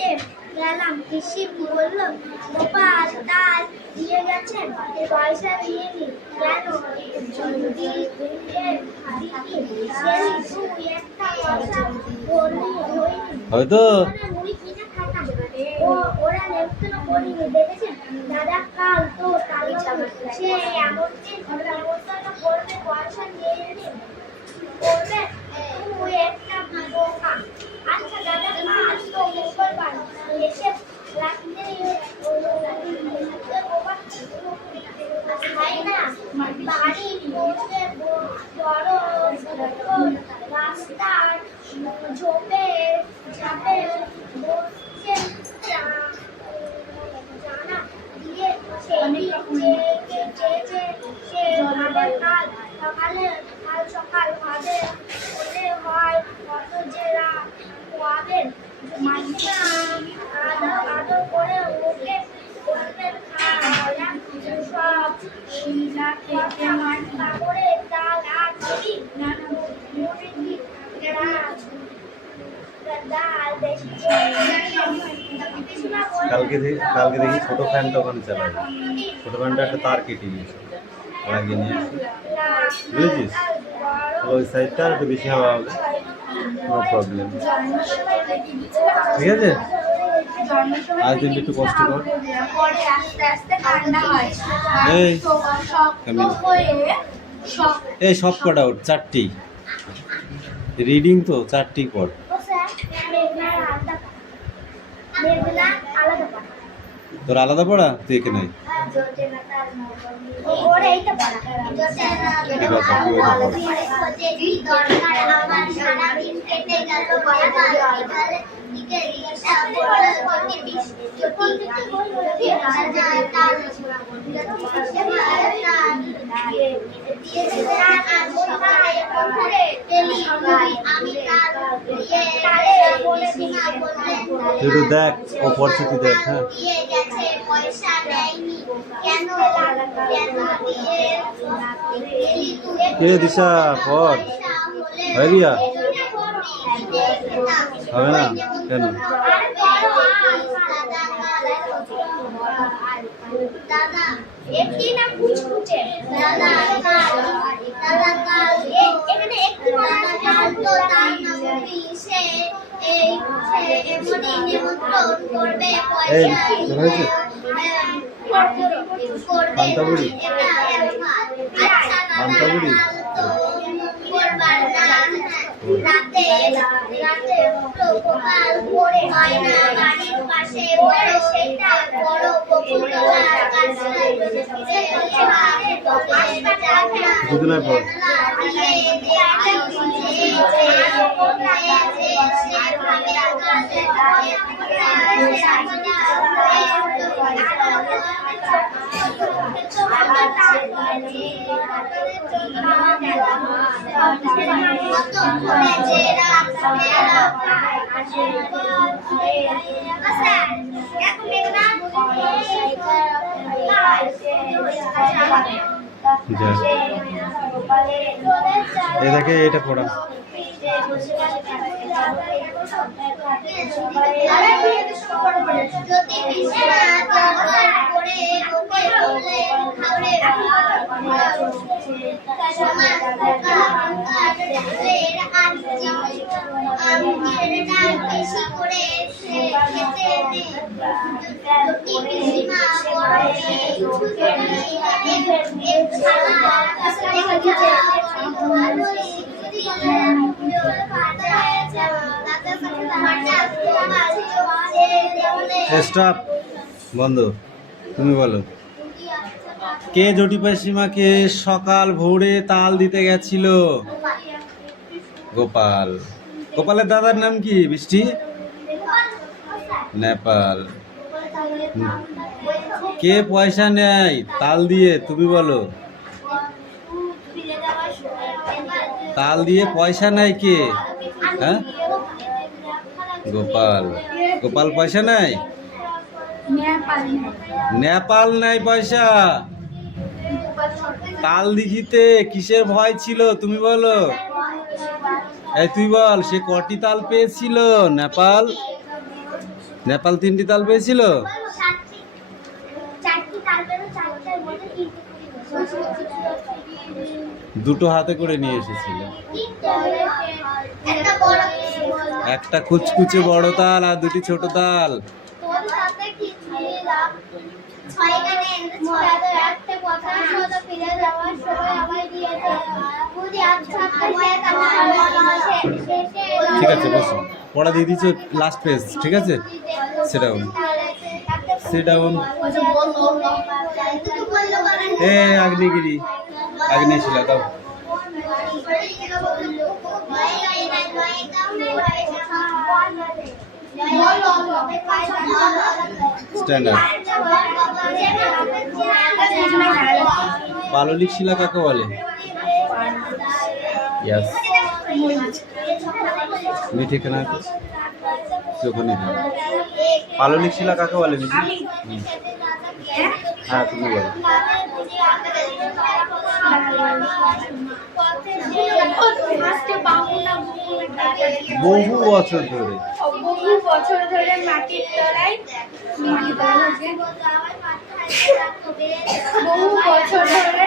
আনতে গেলাম, পিসি বললো গোপাল তাল দিয়ে গেছেন, পয়সা দিয়ে নি কেন? যদি তুই একটা পয়সা বললি হয়তো মুড়ি কিনে খাতাম, ওরা নেমন্তন্ন করিনি, দেখেছেন দাদা কাল তো তালি সে এমন নেমন্তন্ন করবে, পয়সা নিয়ে এনে করবে, তুই একটা বোকা। আচ্ছা দাদা কাল তো মঙ্গলবার এসে রাখতে হয় না, বাড়ি পৌঁছে বড় রাস্তার ঝোপে ঝাপে বসছে জানা দিয়ে সে ভাবে কাল সকাল ভাবে হলে হয় কত যে রাত পোয়াবেন, আদর করে ওকে করবেন খাওয়া সব কাপড়ে ডাল আর মুড়ি ডাল বেশি। কালকে দেখি ছোট ফ্যানটা ওখানে চালাবে, ছোট ফ্যানটা একটা তার কেটে নিয়েছে, লাগিয়ে নিয়ে এসে বুঝেছিস, ওই সাইডটা একটু বেশি হাওয়া হবে, নো প্রবলেম, ঠিক আছে। আজ দিন একটু কষ্ট কর, এই সব কটা ওর চারটি রিডিং তো চারটি পর, তোর আলাদা পড়া তুই এখানে তুই দেখ ও পরিস্থিতি দেখ। হ্যাঁ কে দিশা পর হরিয়া হবে না কেন? দাদা একটি না কুচকুচে দাদা কাল এখানে একটি বলা আছে কাল তো তার নাম সে এই এমনই নিমন্ত্রণ করবে, পয়সা করবে পান্তাবুড়ি রাতে উঠো গোপাল ভোরে হয় না, বাড়ির পাশে বড় সেটা বড় পুকুর দুদিনের পর দেখে এটা পড়া স্টপ বন্ধ। তুমি বলো, কে জটি পিসিমাকে সকাল ভোরে তাল দিতে গেছিল? গোপাল। গোপালের দাদার নাম কি? বৃষ্টি? নেপাল। কে পয়সা নেয় তাল দিয়ে? তুমি বলো। তাল দিয়ে পয়সা নেয় কে? হ্যাঁ, গোপাল। গোপাল পয়সা নেয়? নেপাল নেয় পয়সা। তাল দিঘিতে কিসের ভয় ছিল তুমি বলো? এই তুই বল, সে কটি তাল পেয়েছিল? নেপাল। নেপাল 3টি তাল পেয়েছিল। চারটি তালবেরও চারটার মধ্যে তিনটি দুটো হাতে করে নিয়ে এসেছিল, একটা বড় একটা কুচকুচে বড় তাল আর দুটি ছোট তাল। তোর সাথে কি ছিলাম ছয়খানে ছয়টা একটা কথা শুধু ফিরে যাওয়ার সময় আমার দিয়েছে বুঝি আচ্ছা ঠিক আছে বসো, পড়া দিয়ে দিচ্ছ লাস্ট পেজ, ঠিক আছে সেটা সেটাউন। এ আগ্নেয়গিরি, আগ্নেয়শিলা দাও। স্ট্যান্ডার্ড। পাললিক শিলা কাকে বলে? ইয়াস, মিঠে কেনা যখন পাললিক শিলা কাকে বলে? হ্যাঁ তুমি বলো। বহু বছর ধরে মাটির তলায় বহু বছর ধরে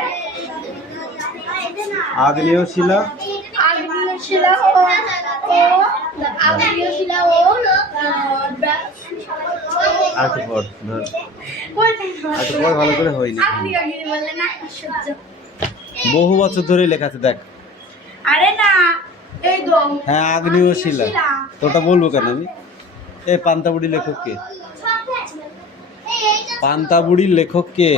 আগ্নেয় শিলা, আগ্নেয় শিলা ও আগ্নেয় শিলা ও আর একটু পর ধর, আর একটু পর ভালো করে হয়নি। আগ্নেয়গিরি বললে না আশ্চর্য। বহু বছর ধরে লেখা আছে দেখ। আরে না এই তো হ্যাঁ আগ্নেয় শিলা, তোটা বলবো কেন আমি? এই পান্তাবুড়ি লেখক কে? পান্তাবুড়ির লেখক কে?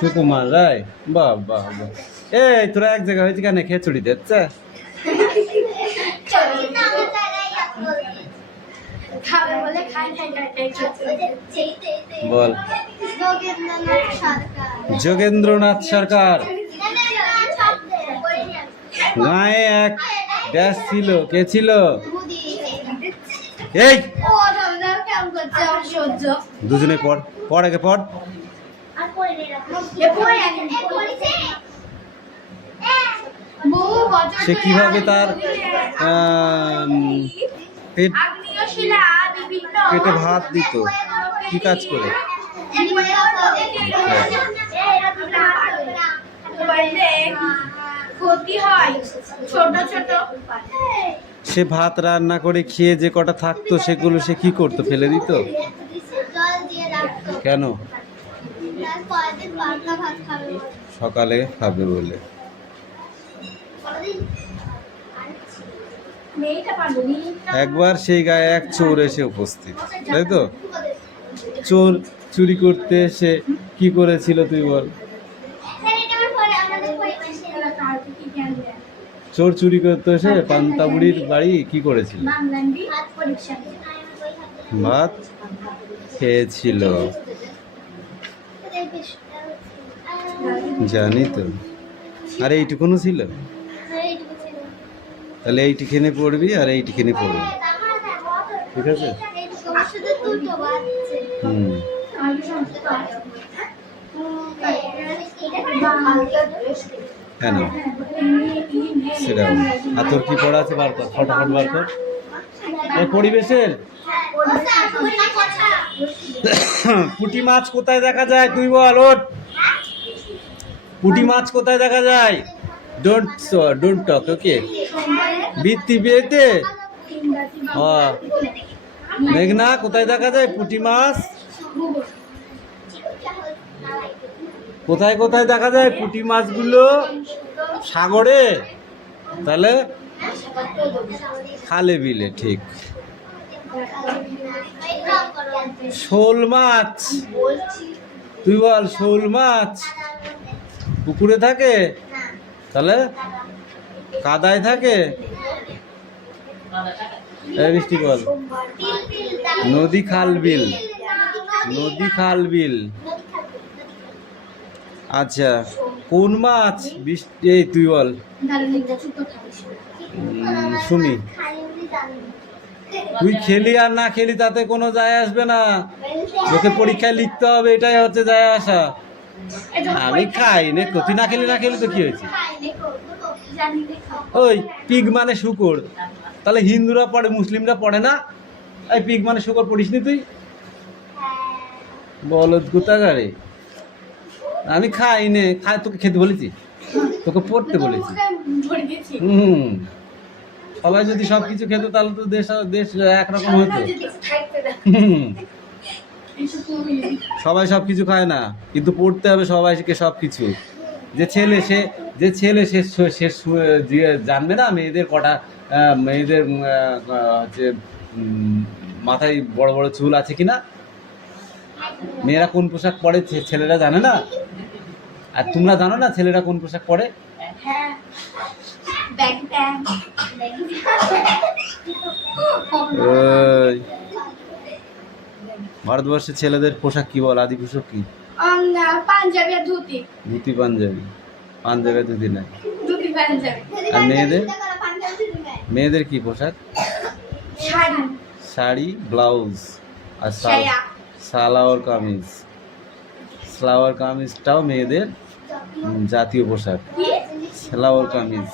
সুকুমার রায়। বাহ বাহ বাহ। এই তোরা এক জায়গায় হয়েছে কেন? খেচুড়ি দিচ্ছে বল। যোগেন্দ্রনাথ সরকার। গায়ে এক ড্যাশ ছিল, কে ছিল? এই দুজনে পড়, পড় আগে পড়। সে কিভাবে তার পেট পেটে ভাত দিত, কি কাজ করে? সে ভাত রান্না করে খেয়ে যে কটা থাকতো সেগুলো সে কি করতো? ফেলে দিত কেন? সকালে খাবে বলে। একবার সেই গায়ে এক চোর এসে উপস্থিত, তাই তো? চোর চুরি করতে এসে কি করেছিল তুই বল? চোর চুরি করতে এসে পান্তাবুড়ির বাড়ি কি করেছিল? ভাত খেয়েছিল। জানি তো। আর এইটুকুনো ছিল? তাহলে এইটিখানে পড়বি আর এইটিখানে পড়বি, ঠিক আছে? হুম হ্যাঁ না সেটা। আর তোর কি পড়া আছে বার কর, ফটাফট বার কর। পরিবেশের পুঁটি মাছ কোথায় দেখা যায় তুই বল? ওঠ। পুঁটি মাছ কোথায় দেখা যায়? ডোন্ট টক, ওকে? বৃত্তি পেতে মেঘনা কোথায় দেখা যায় পুঁটি মাছ? কোথায় কোথায় দেখা যায় পুঁটি মাছগুলো? সাগরে, তাহলে খালে বিলে, ঠিক। শোল মাছ, তুই বল শোল মাছ পুকুরে থাকে, তাহলে কাদায় থাকে? বৃষ্টি বল। নদী খাল বিল, নদী খাল বিল। আচ্ছা কোন মাছ বৃষ্টি? এই তুই বল। শুনি, তুই খেলি আর না খেলি তাতে কোনো যায় আসবে না, তোকে পরীক্ষায় লিখতে হবে, এটাই হচ্ছে যায় আসা। আমি খাই নে, তুই না খেলি তো কি হয়েছে? ওই পিগ মানে শুকুর, তাহলে হিন্দুরা পড়ে, মুসলিমরা পড়ে না? এই পিগ মানে শুকর পড়িস নি তুই? বলদ কোথাকারে, আমি খাই নে, খাই তোকে খেতে বলেছি, তোকে পড়তে বলেছি। সবাই যদি সবকিছু খেত তাহলে তো দেশ দেশ একরকম হতো। সবাই সবকিছু খায় না, কিন্তু পড়তে হবে সবাইকে সবকিছু। যে ছেলে সে জানবে না মেয়েদের কটা, মেয়েদের হচ্ছে মাথায় বড় বড় চুল আছে কিনা, মেয়েরা কোন পোশাক পরে ছেলেরা জানে না? আর তোমরা জানো না ছেলেরা কোন পোশাক পরে? ভারতবর্ষের ছেলেদের পোশাক কি বল, আদি পোশাক কি? পাঞ্জাবি আর ধুতি। ধুতি পাঞ্জাবি, পাঞ্জাবি ধুতি না। ধুতি পাঞ্জাবি। আর মেয়েদের কি পোশাক? শাড়ি, শাড়ি ব্লাউজ আর সালোয়ার কামিজ। সালোয়ার কামিজটাও মেয়েদের জাতীয় পোশাক, সালোয়ার কামিজ।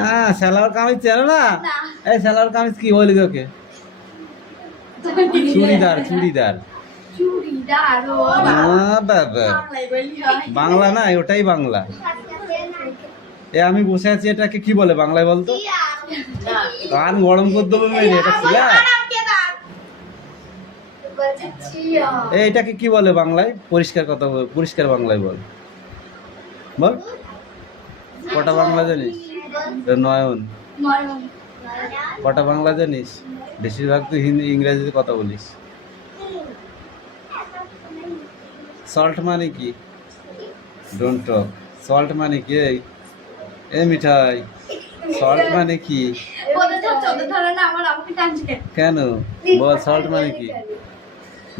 হ্যাঁ, সালোয়ার কামিজ চেনো না? এই সালোয়ার কামিজ কি বলি তোকে? চুড়িদার, চুড়িদার। বাবা, বাংলা না, ওটাই বাংলা। এ আমি বসে আছি, এটাকে কি বলে বাংলায় বলতো? কান গরম করে দেবো মেরে, এটা সিলা। এটাকে কি বলে বাংলায়? পরিষ্কার কথা বল, পরিষ্কার বাংলায় বল, বল। কটা বাংলা জানিস? নয়ন। কটা বাংলা জানিস? বেশিরভাগ তুই হিন্দি ইংরেজিতে কথা বলিস। সল্ট মানে কি? Don't talk. সল্ট মানে কি? এই মিঠাই, সল্ট মানে কি? কেন বল, সল্ট মানে কি?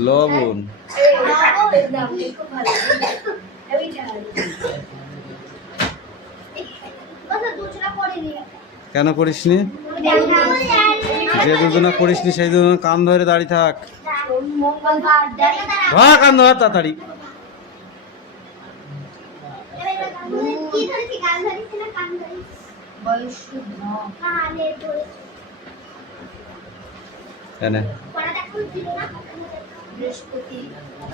লবণ। কেন করিসনি? যে দুজনা করিসনি সেই দুজনা কান ধরে দাঁড়িয়ে থাক। কান ধর তাড়াতাড়ি।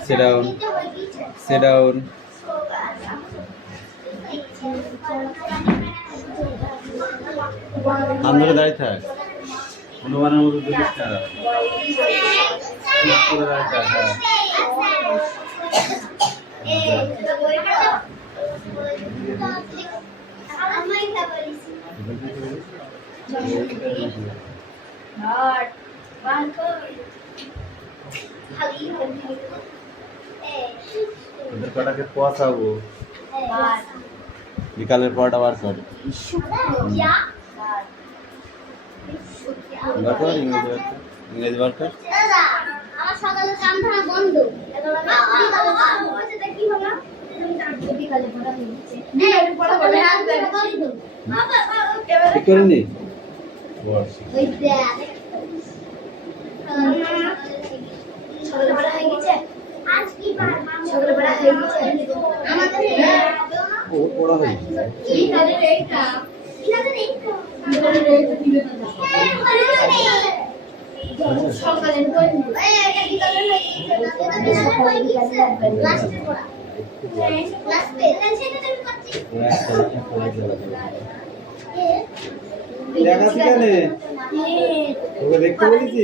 Sit down. Sit down. কান ধরে দাঁড়িয়ে থাক। হনুমানের মতো দেখিস না, চুপ করে দাঁড়িয়ে থাক। ওদের কটাকে পচাবো, বিকালের পরটা বার কর। ইংরেজি বার কর। ঠিক করে নি। পড়া হয়ে দেখতে বলেছি।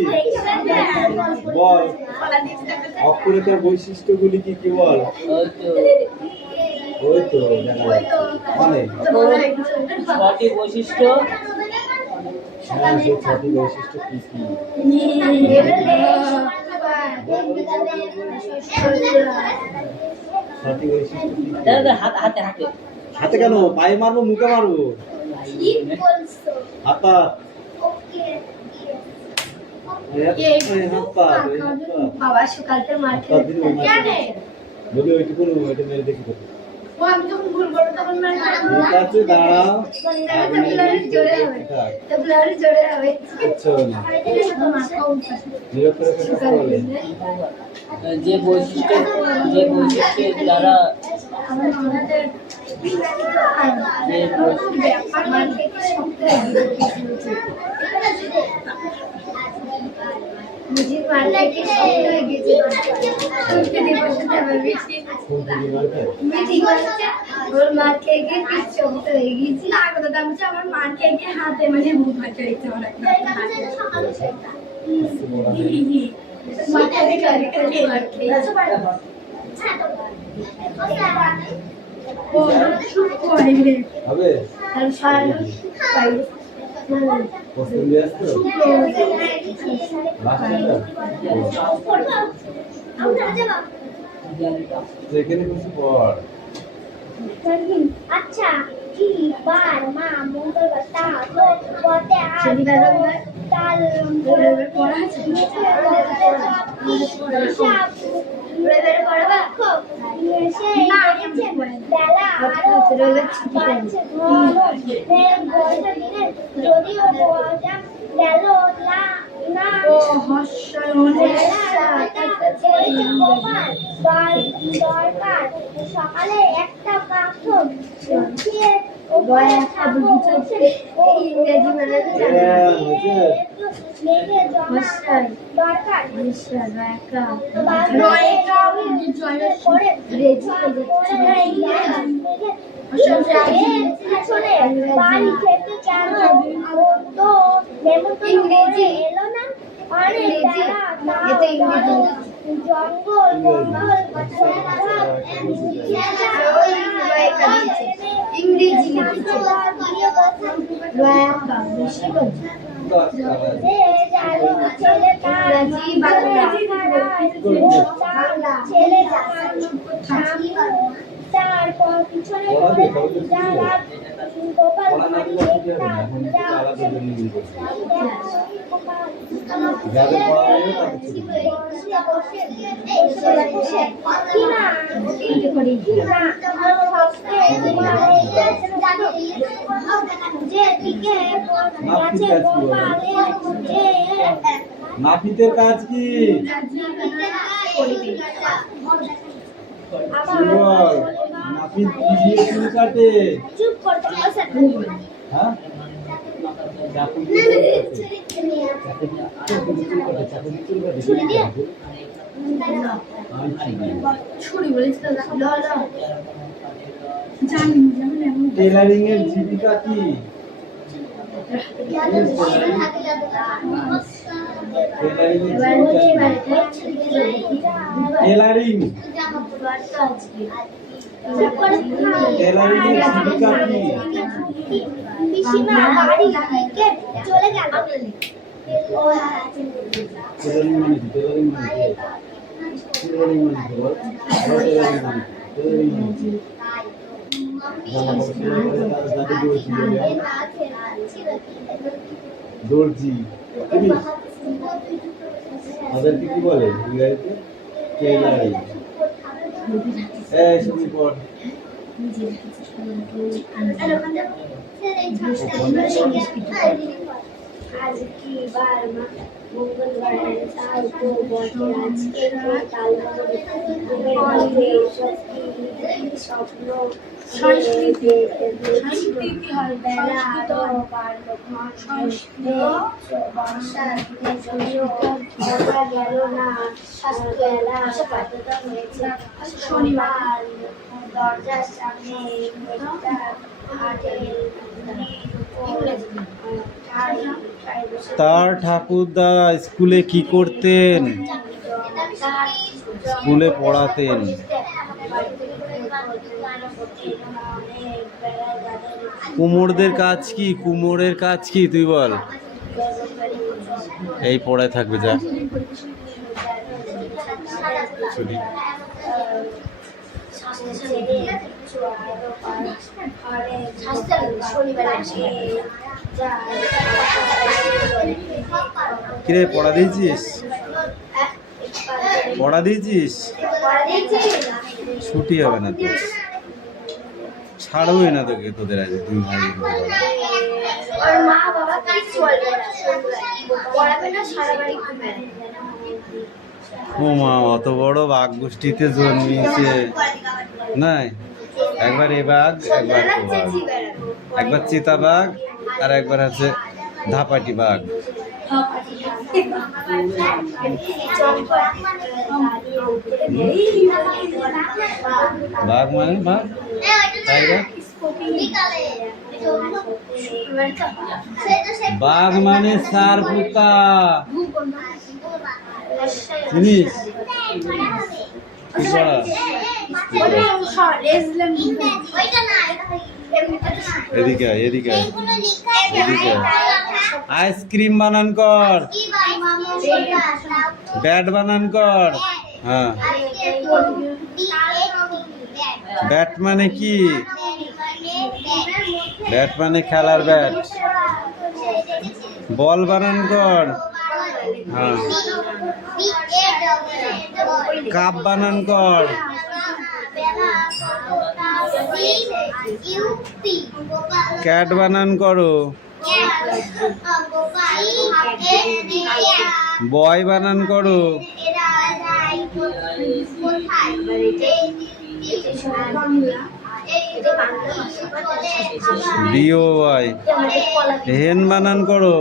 বল, অক্ষরে তোর বৈশিষ্ট্যগুলি কি কি বল? ওই তো মানে ছটি বৈশিষ্ট্য। হ্যাঁ, সেই ছটি বৈশিষ্ট্য কি কি? ছটি বৈশিষ্ট্য হাতে হাতে হাতে কেন? পায়ে মারবো, মুখে মারবো? হাতা, বাবা সকালতে মারতে বলি ওইটুকু, ওইটা মেরে দেখি কত। আমি যখন ভুল করবো তখন ঠিক আছে, দাঁড়াও। জোরে হবে। আচ্ছা, নিরক্ষরের কথা বলে। যে বৈশিষ্ট্য দ্বারা আমার মার খেয়ে হাতে মানে মুখ হাতে হবে পছন্দ দিয়ে আসতো যেখানে কিছু পড় আচ্ছা কি বার মা মঙ্গলবার তাহলে পথে আর তাল পড়া আছে যদিও গেল না দরকার সকালে একটা মাত্র ইংরেজি এলো না জঙ্গল ইংরেজি তারপর পিছনে নাপিতের কাজ কি? নাপিত কি দিয়ে চুল কাটে? হ্যাঁ টেলারিং এর জীবিকা কি? টেলারিং টেলারিং এর জীবিকা কি? পিসিমা বাড়ি থেকে চলে গেল টেলারিং মানে কি? টেলারিং মানে কি? টেলারিং মানে কি? টেলারিং মানে কি? দর্জি তাদেরকে কি বলে ইংরেজিতে? টেলারিং। এই শুনি পড়। আজ কি বার মা মঙ্গলবার তাই তো বটে আজকে কাল স্বপ্ন সংস্কৃতি হয় বেলা আরো বর্ষা গেল না বেলা হয়েছে শনিবার দরজার সামনে তার ঠাকুরদা স্কুলে কি করতেন? স্কুলে পড়াতেন। কুমোরদের কাজ কি? কুমোরের কাজ কি তুই বল? এই পড়ায় থাকবে যা ছুটি। কিরে পড়া দিয়েছিস? পড়া দিয়েছিস? ছুটি হবে না তো, ছাড়বই না তোকে, তোদের আজ দুই ভাই। ও মা, অত বড় বাঘ গোষ্ঠীতে জন্মিয়েছে নাই? একবার এ বাঘ, একবার ও বাঘ, একবার চিতা বাঘ আর একবার হচ্ছে ধাপাটি বাঘ। বাঘ মানে বাঘ, টাইগার। বাঘ মানে সারপুতা জিনিস। কি পড়া? এদিকে আয়, এদিকে আয়, এদিকে আয়। আইসক্রিম বানান কর, ব্যাট বানান কর। হ্যাঁ, ব্যাট মানে কি? ব্যাট মানে খেলার ব্যাট। বল বানান কর। হ্যাঁ, কাপ বানান কর। ক্যাট বানান করো। বয় বানান করো। BOY। হেন বানান করো।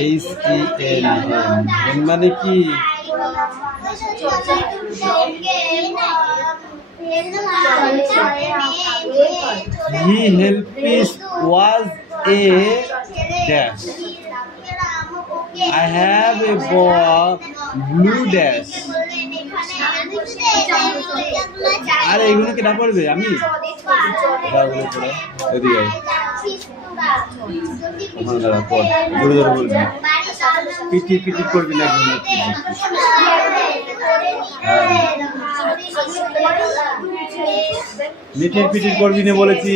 HEN। হেন মানে কি? He helped was a dash. I have a ball blue dash. আরে এগুলো কি না পড়বে? আমি এদিকে ওখানে দাঁড়া, পড়, জোরে জোরে বলবি, পিটি পিটি করবি না। মিটির পিটির করবি না বলেছি।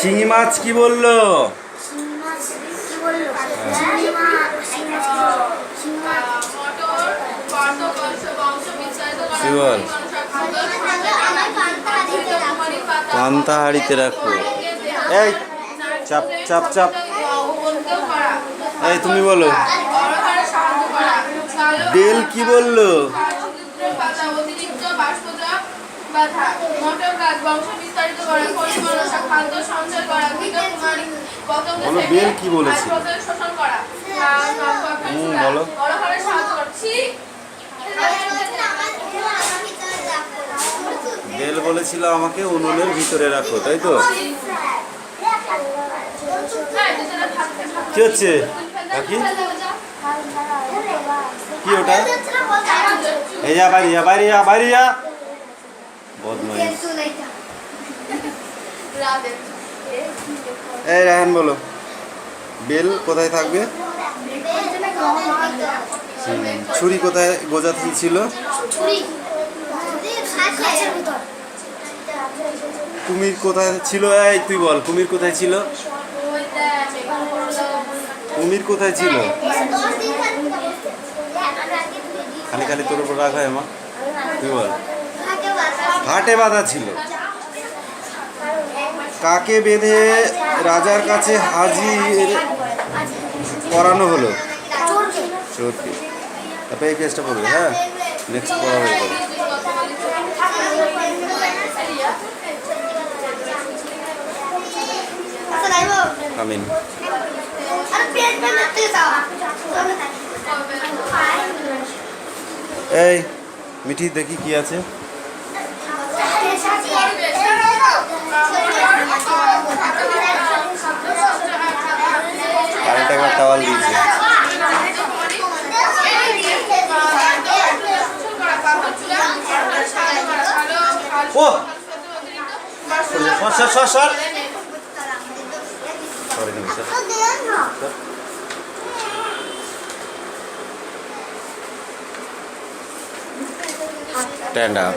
শিঙি মাছ কি বললো? কি বল? পান্তা হাড়িতে রাখো। এই চাপ চাপ চাপ। এই তুমি বলো। বেল কি বললো? বেল কি বলেছে? বলো। বেল বলেছিল আমাকে উনুনের ভিতরে রাখো, তাই তো? কি হচ্ছে কাকি? কি ওটা? এই যা, বাইরে যা, বাইরে যা, বাইরে যা, বদমাইশ। এই রায়হান বলো, বেল কোথায় থাকবে? ছুরি কোথায় গোজা ছিল? কুমির কোথায় ছিল? এই তুই বল, কুমির কোথায় ছিল? কুমির কোথায় ছিল? খালি খালি তোর উপর রাগ হয় আমার? তুই বল। ঘাটে বাঁধা ছিল। কাকে বেঁধে রাজার কাছে হাজির করানো হলো? চোরকে। তারপরে এই কেসটা পড়বে। হ্যাঁ, নেক্সট পড়া হয়ে যাবে। আমিন। এই মিঠি দেখি কি আছে। কারেন্ট একবার টাওয়াল দিয়েছে। ও সর সর সর সরি না স্যার স্ট্যান্ড আপ।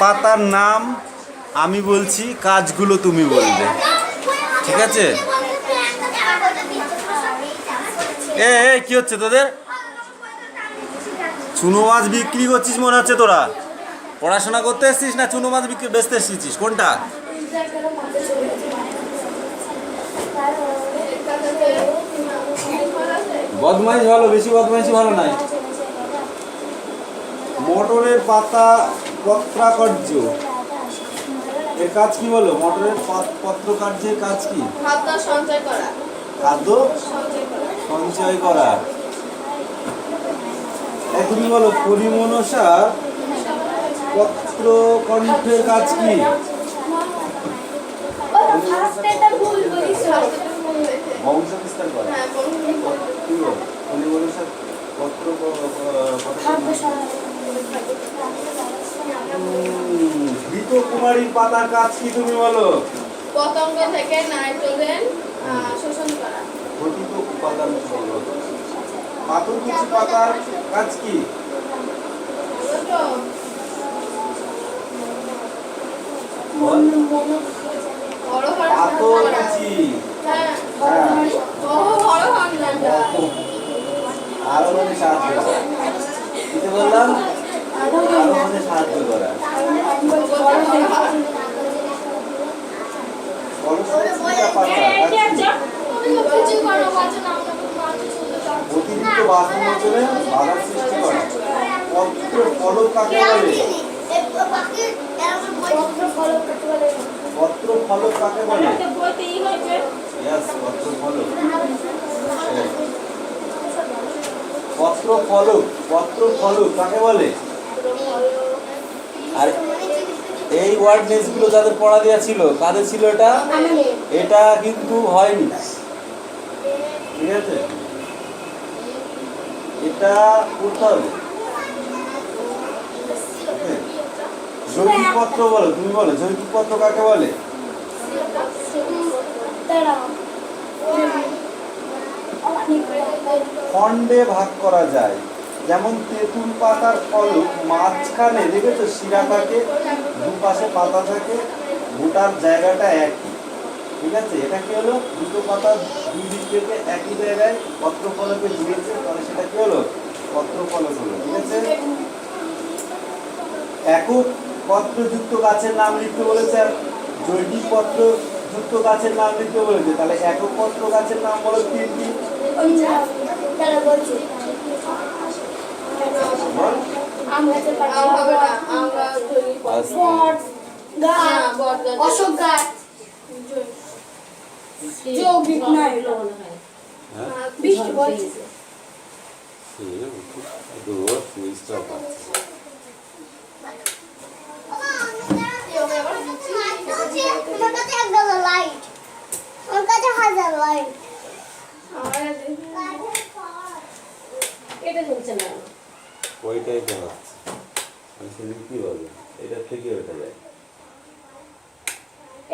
পাতার নাম আমি বলছি, কাজগুলো তুমি বলবে, ঠিক আছে? এ কি হচ্ছে তোদের? চুনো মাছ বিক্রি করছিস মনে হচ্ছে। তোরা পড়াশোনা করতে এসছিস না চুনো মাছ বিক্রি বেচতে এসেছিস? কোনটা? বদমাইশ ভালো, বেশি বদমাইশি ভালো নাই। মটরের পাতা পত্রাকার্য এর কাজ কি বলো? মটরের পত্রকার্যের কাজ কি? খাদ্য সঞ্চয় করা। খাদ্য সঞ্চয় করা। তুমি বলো পরিমনসা পত্রকণ্ঠের কাজ কি? বংশ বিস্তার করা। কি বল পরিমনসা পত্র ঘৃতকুমারীর পাতার কাজ কি তুমি বলো? পতঙ্গ থেকে নাইট্রোজেন শোষণ করা। ঘটিত উপাদান সংগ্রহ। পাথরকুচি পাতার কাজ কি? পাথরকুচি। আরো মানে সাহায্য করা। কি বললাম? আরো মানে সাহায্য করা। অতিরিক্ত বাষ্পমোচনে বাধার সৃষ্টি করে। পত্র ফলক কাকে বলে? পত্র ফলক কাকে বলে? Yes, পত্র ফলক। পত্র ফলক, পত্র ফলক কাকে বলে? আর এই ওয়ার্ডনেস গুলো যাদের পড়া দেওয়া ছিল, কাদের ছিল এটা? এটা কিন্তু হয়নি, ঠিক আছে? এটা করতে হবে। যৌগিক পত্র বলো, তুমি বলো যৌগিক পত্র কাকে বলে? খণ্ডে ভাগ করা যায়, যেমন তেঁতুল পাতার ফলক মাঝখানে দেখেছো শিরা থাকে, দুপাশে পাতা থাকে, গোটার জায়গাটা একই, ঠিক আছে? এটা কি হলো? দুটো পাতা দুই দিক থেকে একই জায়গায় পত্র ফলকে জুড়েছে, তাহলে সেটা কি হলো? পত্র ফলক হলো, ঠিক আছে? একক পত্রযুক্ত গাছের নাম লিখতে বলেছে, আর জৈবিক পত্রযুক্ত গাছের নাম লিখতে বলেছে। তাহলে একক পত্র গাছের নাম বলো তিনটি। অশোক গাছ যৌগিক নয়, বৃষ্টি বলছে। এটা চলছে না, ওইটাই দেখাচ্ছে। আমি সেদিন কি বলবো, এটার থেকে ওইটা যায়।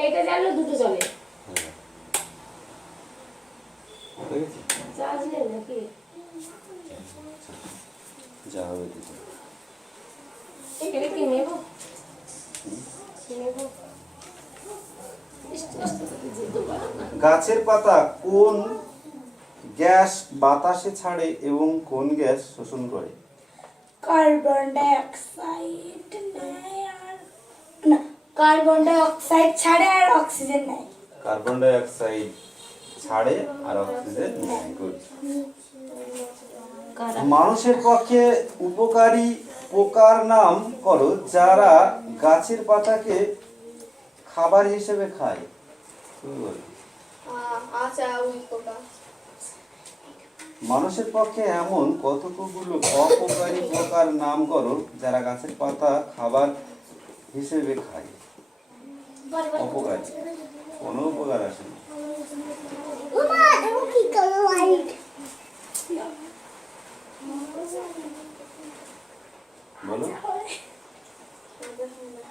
এইটা জানলে দুটো চলে। হ্যাঁ, দেখেছি চার্জ নেই নাকি? যা হবে কিছু। এখানে কি নেব? গাছের পাতা কোন গ্যাস বাতাসে ছাড়ে এবং কোন গ্যাস শোষণ করে? কার্বন ডাই অক্সাইড নেয় আর না, কার্বন ডাই অক্সাইড ছাড়ে আর অক্সিজেন নেয়। কার্বন ডাই অক্সাইড ছাড়ে আর অক্সিজেন নেয়। গুড। মানুষের পক্ষে উপকারী পোকার নাম করো যারা গাছের পাতাকে খাবার হিসেবে খায়। তুমি বলো। আচ্ছা, উই পোকা। মানুষের পক্ষে এমন কতকগুলো অপকারী পোকার নাম করো যারা গাছের পাতা খাবার হিসেবে খায়। অপকারী, কোনো উপকার আসে না। বলো। এটা সুন্দর।